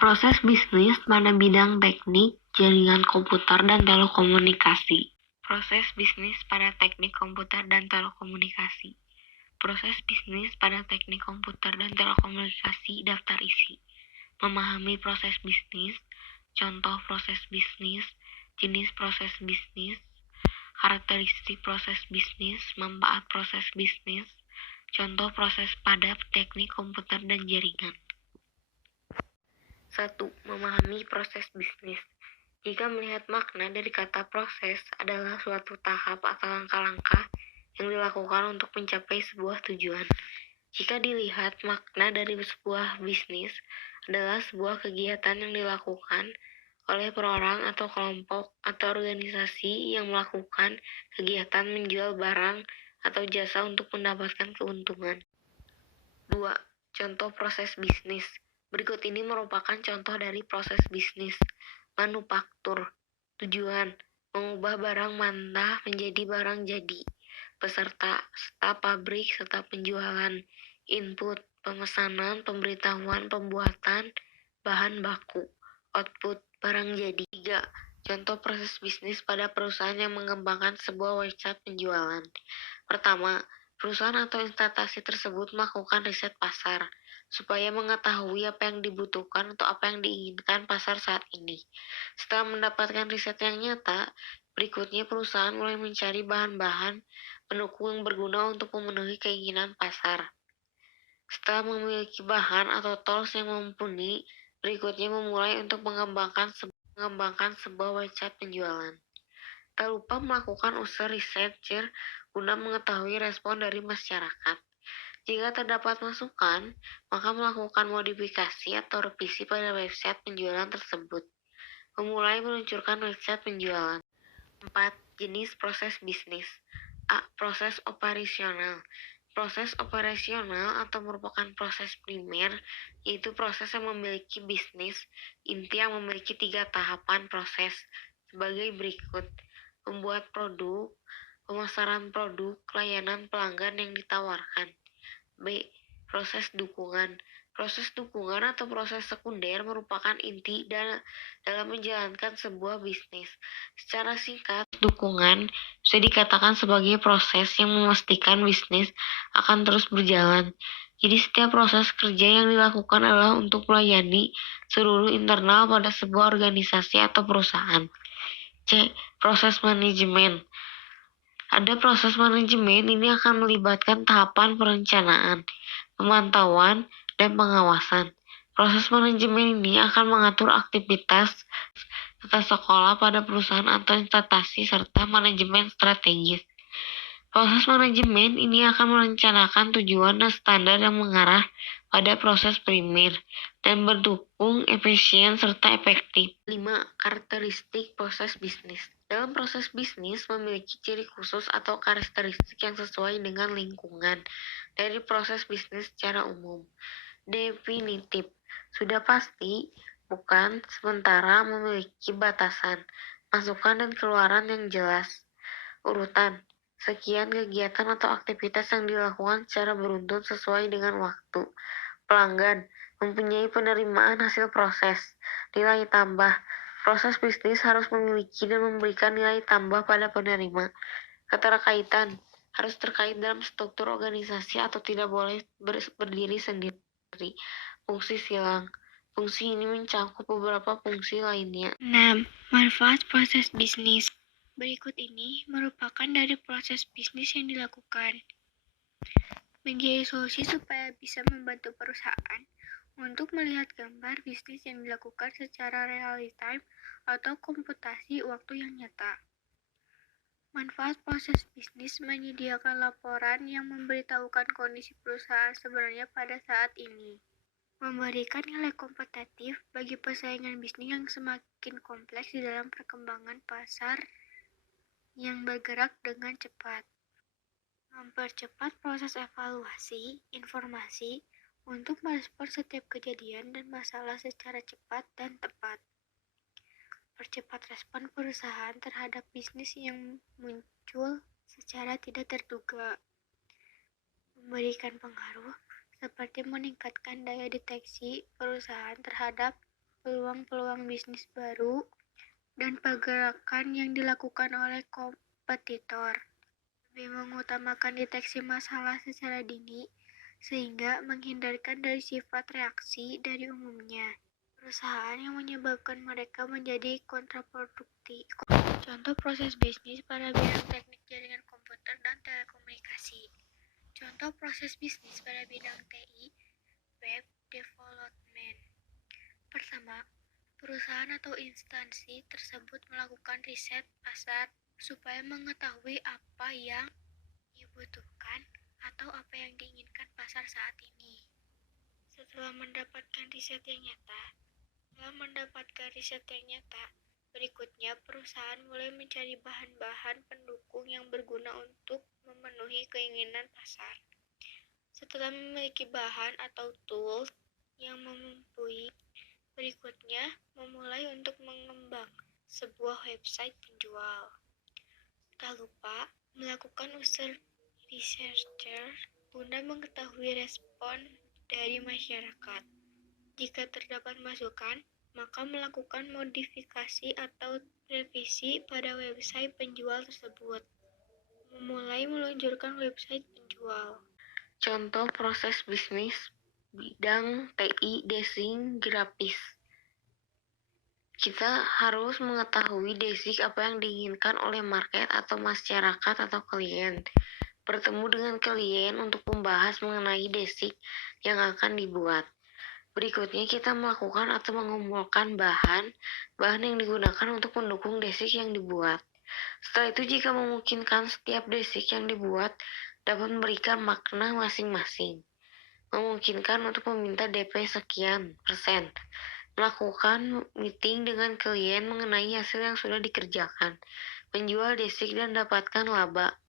Proses bisnis pada bidang teknik, jaringan komputer, dan telekomunikasi. Proses bisnis pada teknik komputer dan telekomunikasi. Proses bisnis pada teknik komputer dan telekomunikasi daftar isi. Memahami proses bisnis, contoh proses bisnis, jenis proses bisnis, karakteristik proses bisnis, manfaat proses bisnis, contoh proses pada teknik komputer dan jaringan. 1. Memahami proses bisnis. Jika melihat makna dari kata proses adalah suatu tahap atau langkah-langkah yang dilakukan untuk mencapai sebuah tujuan. Jika dilihat makna dari sebuah bisnis adalah sebuah kegiatan yang dilakukan oleh perorang atau kelompok atau organisasi yang melakukan kegiatan menjual barang atau jasa untuk mendapatkan keuntungan. 2. Contoh proses bisnis. Berikut ini merupakan contoh dari proses bisnis. Manufaktur. Tujuan: mengubah barang mentah menjadi barang jadi. Peserta: staf pabrik serta penjualan. Input: pemesanan, pemberitahuan, pembuatan, bahan baku. Output: barang jadi. 3. Contoh proses bisnis pada perusahaan yang mengembangkan sebuah website penjualan. Pertama, perusahaan atau instansi tersebut melakukan riset pasar supaya mengetahui apa yang dibutuhkan atau apa yang diinginkan pasar saat ini. Setelah mendapatkan riset yang nyata, berikutnya perusahaan mulai mencari bahan-bahan pendukung yang berguna untuk memenuhi keinginan pasar. Setelah memiliki bahan atau tools yang mumpuni, berikutnya memulai untuk mengembangkan sebuah website penjualan. Tak lupa melakukan usaha researcher guna mengetahui respon dari masyarakat. Jika terdapat masukan, maka melakukan modifikasi atau revisi pada website penjualan tersebut. Memulai meluncurkan website penjualan. 4. Jenis proses bisnis. A. Proses operasional. Proses operasional atau merupakan proses primer, yaitu proses yang memiliki bisnis inti yang memiliki 3 tahapan proses sebagai berikut. Membuat produk, pemasaran produk, layanan pelanggan yang ditawarkan. B. Proses dukungan. Proses dukungan atau proses sekunder merupakan inti dalam menjalankan sebuah bisnis. Secara singkat, dukungan bisa dikatakan sebagai proses yang memastikan bisnis akan terus berjalan. Jadi setiap proses kerja yang dilakukan adalah untuk melayani seluruh internal pada sebuah organisasi atau perusahaan. C. Proses manajemen. Ada proses manajemen, ini akan melibatkan tahapan perencanaan, pemantauan, dan pengawasan. Proses manajemen ini akan mengatur aktivitas tata sekolah pada perusahaan atau instansi serta manajemen strategis. Proses manajemen ini akan merencanakan tujuan dan standar yang mengarah pada proses primer dan mendukung efisien serta efektif. 5. Karakteristik proses bisnis. Dalam proses bisnis memiliki ciri khusus atau karakteristik yang sesuai dengan lingkungan dari proses bisnis secara umum. Definitif. Sudah pasti, bukan sementara memiliki batasan, masukan dan keluaran yang jelas. Urutan. Sekian kegiatan atau aktivitas yang dilakukan secara beruntun sesuai dengan waktu. Pelanggan. Mempunyai penerimaan hasil proses. Nilai tambah. Proses bisnis harus memiliki dan memberikan nilai tambah pada penerima. Keterkaitan harus terkait dalam struktur organisasi atau tidak boleh berdiri sendiri. Fungsi silang. Fungsi ini mencakup beberapa fungsi lainnya. 6. Manfaat proses bisnis. Berikut ini merupakan dari proses bisnis yang dilakukan. Menjadi solusi supaya bisa membantu perusahaan untuk melihat gambar bisnis yang dilakukan secara real time atau komputasi waktu yang nyata. Manfaat proses bisnis menyediakan laporan yang memberitahukan kondisi perusahaan sebenarnya pada saat ini. Memberikan nilai kompetitif bagi persaingan bisnis yang semakin kompleks di dalam perkembangan pasar yang bergerak dengan cepat. Mempercepat proses evaluasi informasi untuk merespon setiap kejadian dan masalah secara cepat dan tepat. Percepat respon perusahaan terhadap bisnis yang muncul secara tidak terduga. Memberikan pengaruh seperti meningkatkan daya deteksi perusahaan terhadap peluang-peluang bisnis baru, dan pergerakan yang dilakukan oleh kompetitor. Lebih mengutamakan deteksi masalah secara dini, sehingga menghindarkan dari sifat reaksi dari umumnya. Perusahaan yang menyebabkan mereka menjadi kontraproduktif. Contoh proses bisnis pada bidang teknik jaringan komputer dan telekomunikasi. Contoh proses bisnis pada bidang TI, web development. Pertama, perusahaan atau instansi tersebut melakukan riset pasar supaya mengetahui apa yang dibutuhkan atau apa yang diinginkan pasar saat ini. Setelah mendapatkan riset yang nyata, berikutnya perusahaan mulai mencari bahan-bahan pendukung yang berguna untuk memenuhi keinginan pasar. Setelah memiliki bahan atau tools yang memumpui, berikutnya memulai untuk mengembang sebuah website penjual. Tak lupa melakukan user research guna mengetahui respon dari masyarakat. Jika terdapat masukan, maka melakukan modifikasi atau revisi pada website penjual tersebut. Memulai meluncurkan website penjual. Contoh proses bisnis bidang TI desain grafis. Kita harus mengetahui basic apa yang diinginkan oleh market atau masyarakat atau klien. Bertemu dengan klien untuk membahas mengenai basic yang akan dibuat. Berikutnya kita melakukan atau mengumpulkan bahan yang digunakan untuk mendukung basic yang dibuat. Setelah itu jika memungkinkan setiap basic yang dibuat dapat memberikan makna masing-masing. Memungkinkan untuk meminta DP sekian %. Melakukan meeting dengan klien mengenai hasil yang sudah dikerjakan. Menjual basic dan dapatkan laba.